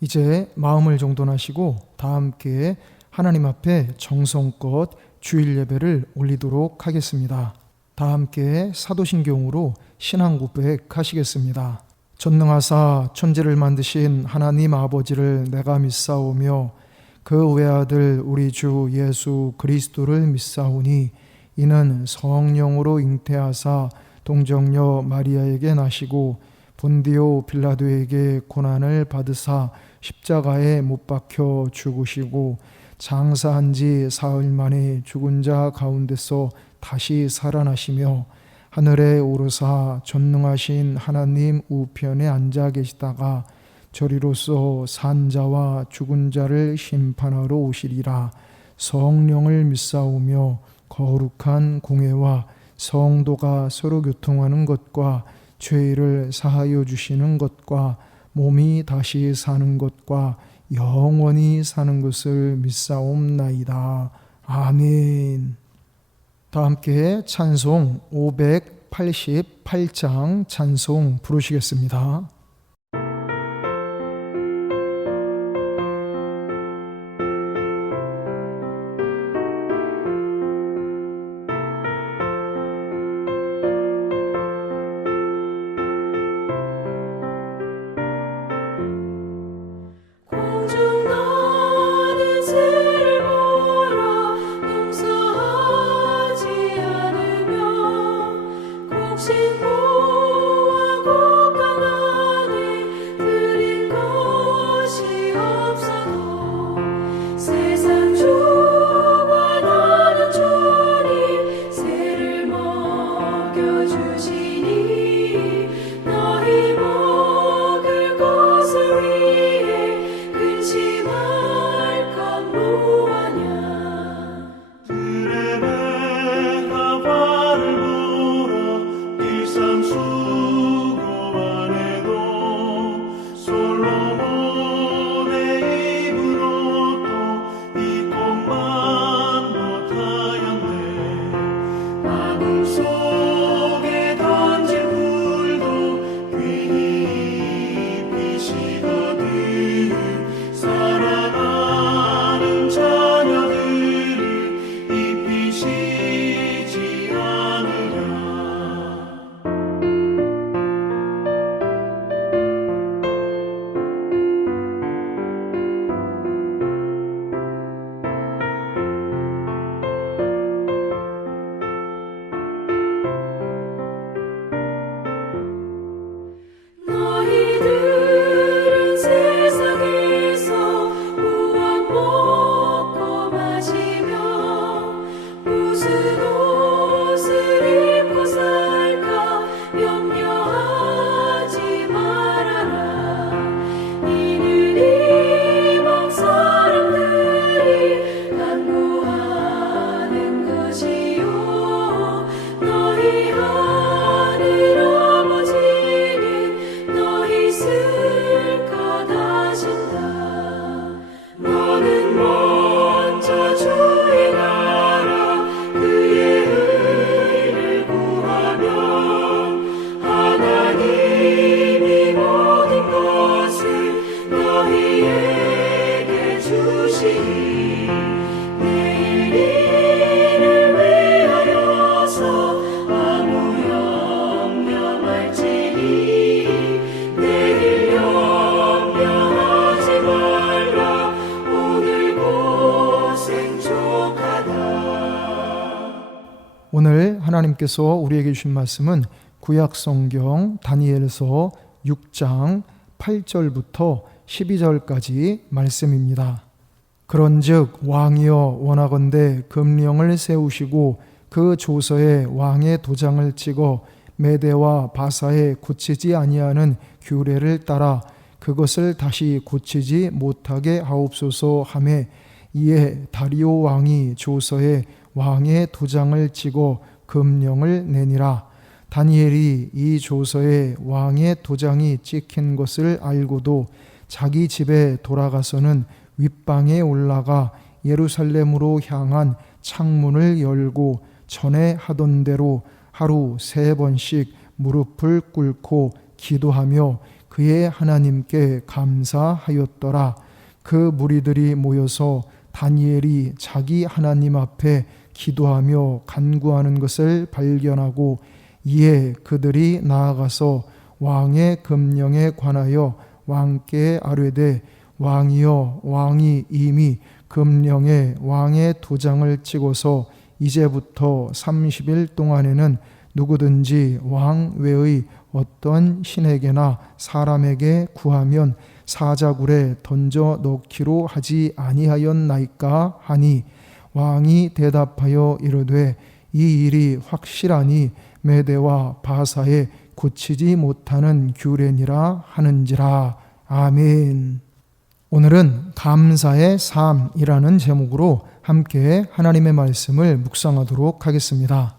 이제 마음을 정돈하시고 다 함께 하나님 앞에 정성껏 주일 예배를 올리도록 하겠습니다. 다 함께 사도신경으로 신앙 고백하시겠습니다. 전능하사 천지를 만드신 하나님 아버지를 내가 믿사오며 그 외아들 우리 주 예수 그리스도를 믿사오니 이는 성령으로 잉태하사 동정녀 마리아에게 나시고 본디오 빌라도에게 고난을 받으사 십자가에 못 박혀 죽으시고 장사한 지 사흘 만에 죽은 자 가운데서 다시 살아나시며 하늘에 오르사 전능하신 하나님 우편에 앉아 계시다가 저리로서 산 자와 죽은 자를 심판하러 오시리라. 성령을 믿사오며 거룩한 공회와 성도가 서로 교통하는 것과 죄를 사하여 주시는 것과 몸이 다시 사는 것과 영원히 사는 것을 믿사옵나이다. 아멘. 다 함께 찬송 588장 찬송 부르시겠습니다. 오늘 하나님께서 우리에게 주신 말씀은 구약성경 다니엘서 6장 8절부터 12절까지 말씀입니다. 그런즉 왕이여 원하건대 금령을 세우시고 그 조서에 왕의 도장을 찍어 메대와 바사에 고치지 아니하는 규례를 따라 그것을 다시 고치지 못하게 하옵소서 하매 이에 다리오 왕이 조서에 왕의 도장을 찍어 금령을 내니라. 다니엘이 이 조서에 왕의 도장이 찍힌 것을 알고도 자기 집에 돌아가서는 윗방에 올라가 예루살렘으로 향한 창문을 열고 전에 하던 대로 하루 3번씩 무릎을 꿇고 기도하며 그의 하나님께 감사하였더라. 그 무리들이 모여서 다니엘이 자기 하나님 앞에 기도하며 간구하는 것을 발견하고 이에 그들이 나아가서 왕의 금령에 관하여 왕께 아뢰되 왕이여, 왕이 이미 금령에 왕의 도장을 찍어서 이제부터 30일 동안에는 누구든지 왕 외의 어떤 신에게나 사람에게 구하면 사자굴에 던져 넣기로 하지 아니하였나이까 하니 왕이 대답하여 이르되 이 일이 확실하니 메대와 바사에 고치지 못하는 규례니라 하는지라. 아멘. 오늘은 감사의 삶이라는 제목으로 함께 하나님의 말씀을 묵상하도록 하겠습니다.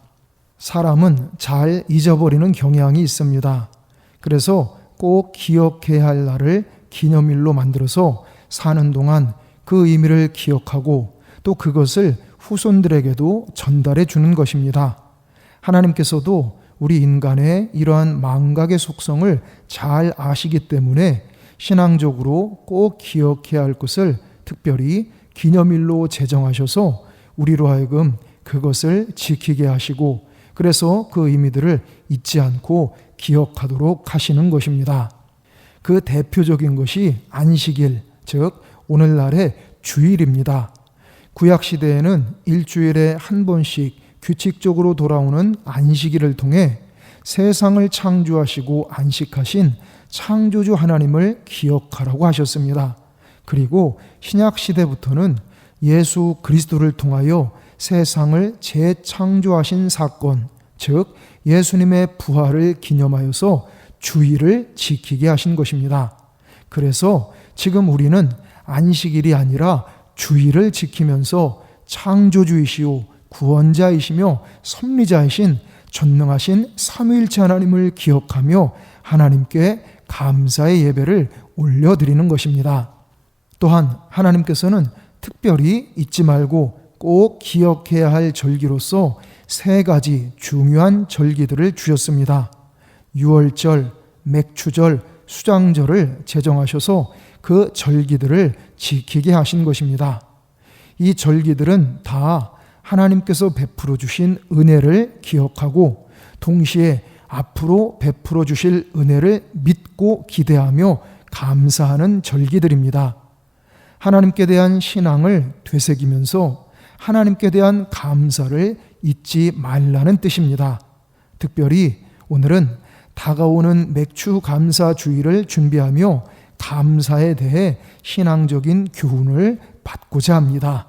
사람은 잘 잊어버리는 경향이 있습니다. 그래서 꼭 기억해야 할 날을 기념일로 만들어서 사는 동안 그 의미를 기억하고 또 그것을 후손들에게도 전달해 주는 것입니다. 하나님께서도 우리 인간의 이러한 망각의 속성을 잘 아시기 때문에 신앙적으로 꼭 기억해야 할 것을 특별히 기념일로 제정하셔서 우리로 하여금 그것을 지키게 하시고 그래서 그 의미들을 잊지 않고 기억하도록 하시는 것입니다. 그 대표적인 것이 안식일, 즉 오늘날의 주일입니다. 구약시대에는 일주일에 한 번씩 규칙적으로 돌아오는 안식일을 통해 세상을 창조하시고 안식하신 창조주 하나님을 기억하라고 하셨습니다. 그리고 신약시대부터는 예수 그리스도를 통하여 세상을 재창조하신 사건, 즉 예수님의 부활을 기념하여서 주일을 지키게 하신 것입니다. 그래서 지금 우리는 안식일이 아니라 주일을 지키면서 창조주이시오 구원자이시며 섭리자이신 전능하신 삼위일체 하나님을 기억하며 하나님께 감사의 예배를 올려드리는 것입니다. 또한 하나님께서는 특별히 잊지 말고 꼭 기억해야 할 절기로서 3가지 중요한 절기들을 주셨습니다. 유월절, 맥추절, 수장절을 제정하셔서 그 절기들을 지키게 하신 것입니다. 이 절기들은 다 하나님께서 베풀어 주신 은혜를 기억하고 동시에 앞으로 베풀어 주실 은혜를 믿고 기대하며 감사하는 절기들입니다. 하나님께 대한 신앙을 되새기면서 하나님께 대한 감사를 잊지 말라는 뜻입니다. 특별히 오늘은 다가오는 맥추 감사 주일을 준비하며 감사에 대해 신앙적인 교훈을 받고자 합니다.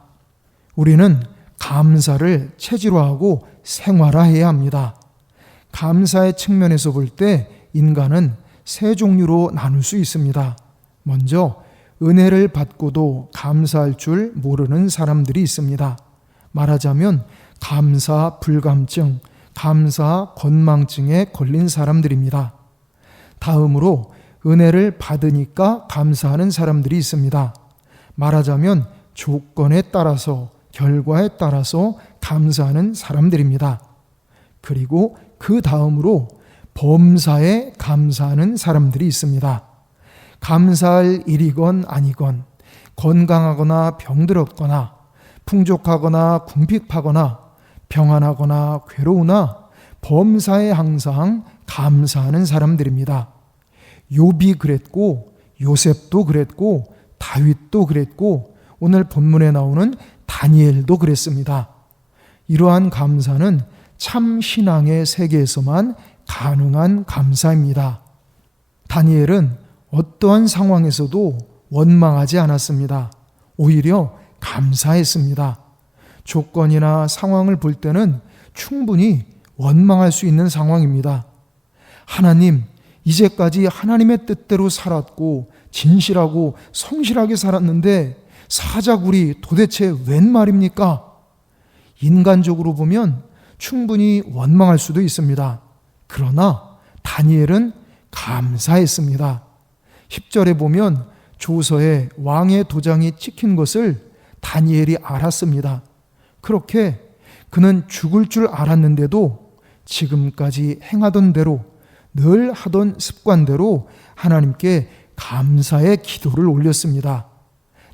우리는 감사를 체질화하고 생활화해야 합니다. 감사의 측면에서 볼 때 인간은 3 종류로 나눌 수 있습니다. 먼저 은혜를 받고도 감사할 줄 모르는 사람들이 있습니다. 말하자면 감사 불감증, 감사 건망증에 걸린 사람들입니다. 다음으로 은혜를 받으니까 감사하는 사람들이 있습니다. 말하자면 조건에 따라서 결과에 따라서 감사하는 사람들입니다. 그리고 그 다음으로 범사에 감사하는 사람들이 있습니다. 감사할 일이건 아니건 건강하거나 병들었거나 풍족하거나 궁핍하거나 평안하거나 괴로우나 범사에 항상 감사하는 사람들입니다. 욥이 그랬고 요셉도 그랬고 다윗도 그랬고 오늘 본문에 나오는 다니엘도 그랬습니다. 이러한 감사는 참 신앙의 세계에서만 가능한 감사입니다. 다니엘은 어떠한 상황에서도 원망하지 않았습니다. 오히려 감사했습니다. 조건이나 상황을 볼 때는 충분히 원망할 수 있는 상황입니다. 하나님, 이제까지 하나님의 뜻대로 살았고 진실하고 성실하게 살았는데 사자굴이 도대체 웬 말입니까? 인간적으로 보면 충분히 원망할 수도 있습니다. 그러나 다니엘은 감사했습니다. 10절에 보면 조서에 왕의 도장이 찍힌 것을 다니엘이 알았습니다. 그렇게 그는 죽을 줄 알았는데도 지금까지 행하던 대로 늘 하던 습관대로 하나님께 감사의 기도를 올렸습니다.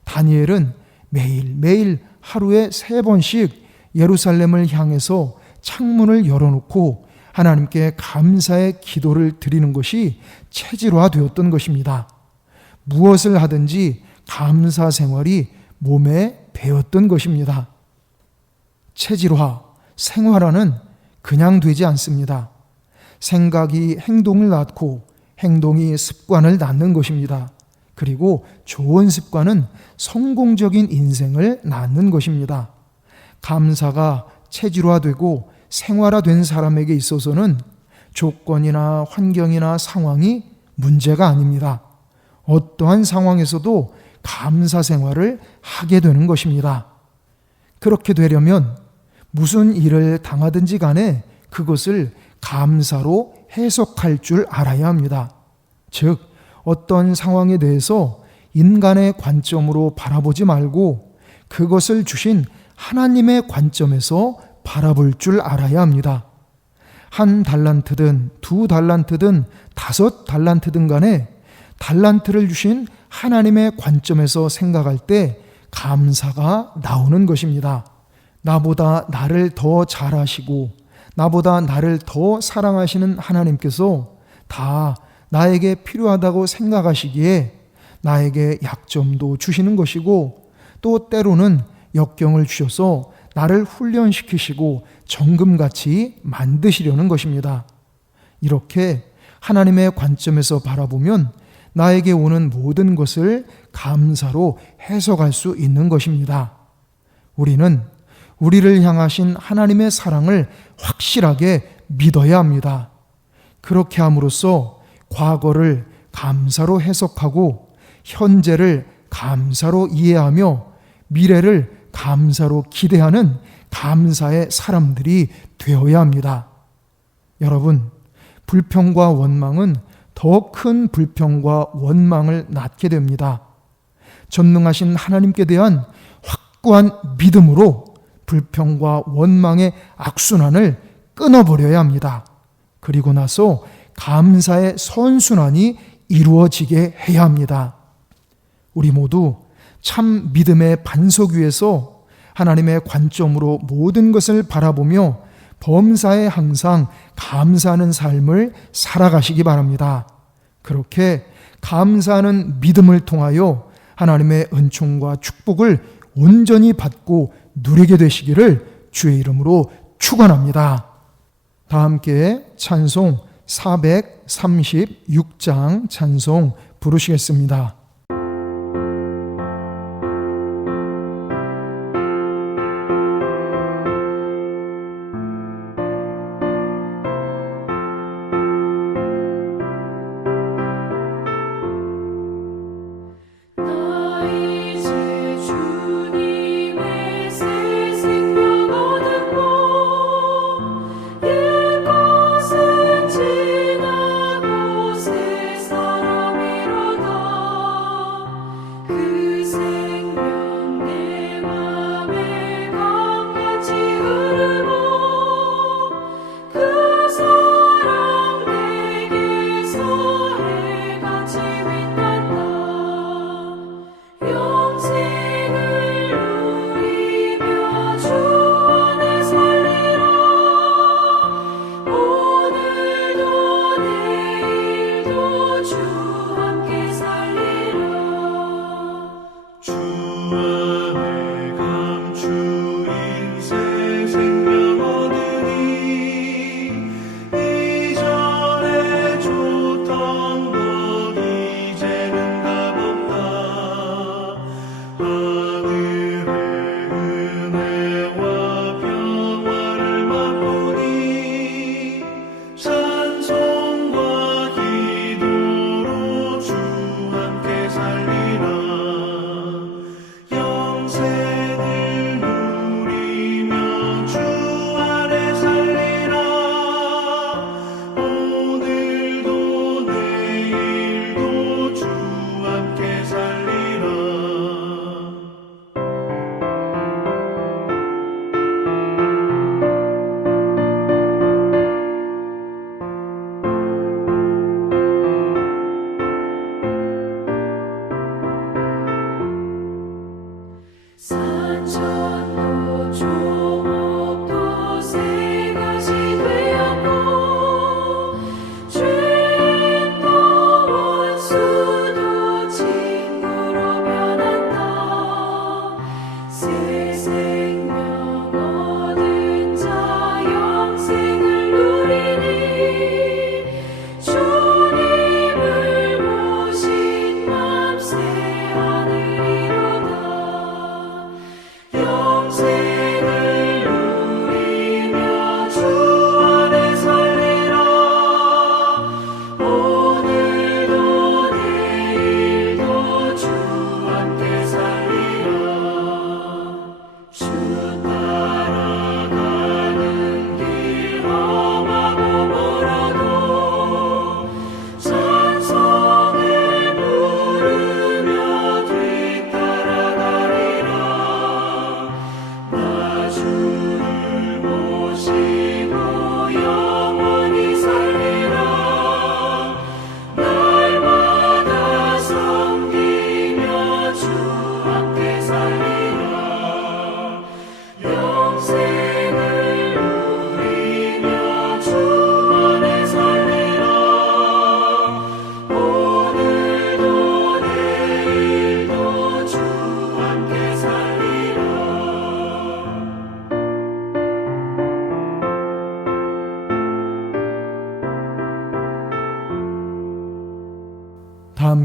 다니엘은 매일매일 하루에 3번씩 예루살렘을 향해서 창문을 열어놓고 하나님께 감사의 기도를 드리는 것이 체질화되었던 것입니다. 무엇을 하든지 감사 생활이 몸에 배었던 것입니다. 체질화, 생활화는 그냥 되지 않습니다. 생각이 행동을 낳고 행동이 습관을 낳는 것입니다. 그리고 좋은 습관은 성공적인 인생을 낳는 것입니다. 감사가 체질화되고 생활화된 사람에게 있어서는 조건이나 환경이나 상황이 문제가 아닙니다. 어떠한 상황에서도 감사 생활을 하게 되는 것입니다. 그렇게 되려면 무슨 일을 당하든지 간에 그것을 감사로 해석할 줄 알아야 합니다. 즉, 어떤 상황에 대해서 인간의 관점으로 바라보지 말고 그것을 주신 하나님의 관점에서 바라볼 줄 알아야 합니다. 1달란트든 2달란트든 5달란트든 간에 달란트를 주신 하나님의 관점에서 생각할 때 감사가 나오는 것입니다. 나보다 나를 더 잘하시고 나보다 나를 더 사랑하시는 하나님께서 다 나에게 필요하다고 생각하시기에 나에게 약점도 주시는 것이고 또 때로는 역경을 주셔서 나를 훈련시키시고 정금같이 만드시려는 것입니다. 이렇게 하나님의 관점에서 바라보면 나에게 오는 모든 것을 감사로 해석할 수 있는 것입니다. 우리는 우리를 향하신 하나님의 사랑을 확실하게 믿어야 합니다. 그렇게 함으로써 과거를 감사로 해석하고 현재를 감사로 이해하며 미래를 감사로 기대하는 감사의 사람들이 되어야 합니다. 여러분, 불평과 원망은 더 큰 불평과 원망을 낳게 됩니다. 전능하신 하나님께 대한 확고한 믿음으로 불평과 원망의 악순환을 끊어버려야 합니다. 그리고 나서 감사의 선순환이 이루어지게 해야 합니다. 우리 모두 참 믿음의 반석 위에서 하나님의 관점으로 모든 것을 바라보며 범사에 항상 감사하는 삶을 살아가시기 바랍니다. 그렇게 감사하는 믿음을 통하여 하나님의 은총과 축복을 온전히 받고 누리게 되시기를 주의 이름으로 축원합니다. 다 함께 찬송 436장 찬송 부르시겠습니다. 지나고 새 사람이로다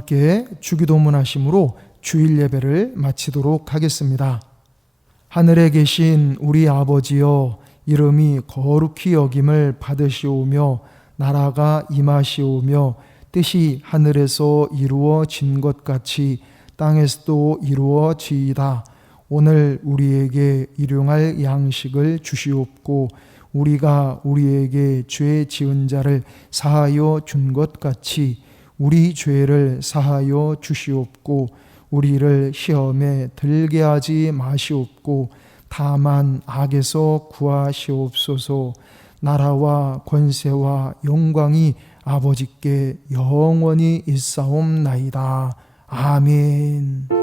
함께 주기도문 하심으로 주일 예배를 마치도록 하겠습니다. 하늘에 계신 우리 아버지여, 이름이 거룩히 여김을 받으시오며 나라가 임하시오며 뜻이 하늘에서 이루어진 것 같이 땅에서도 이루어지이다. 오늘 우리에게 일용할 양식을 주시옵고 우리가 우리에게 죄 지은 자를 사하여 준 것 같이 우리 죄를 사하여 주시옵고 우리를 시험에 들게 하지 마시옵고 다만 악에서 구하시옵소서. 나라와 권세와 영광이 아버지께 영원히 있사옵나이다. 아멘.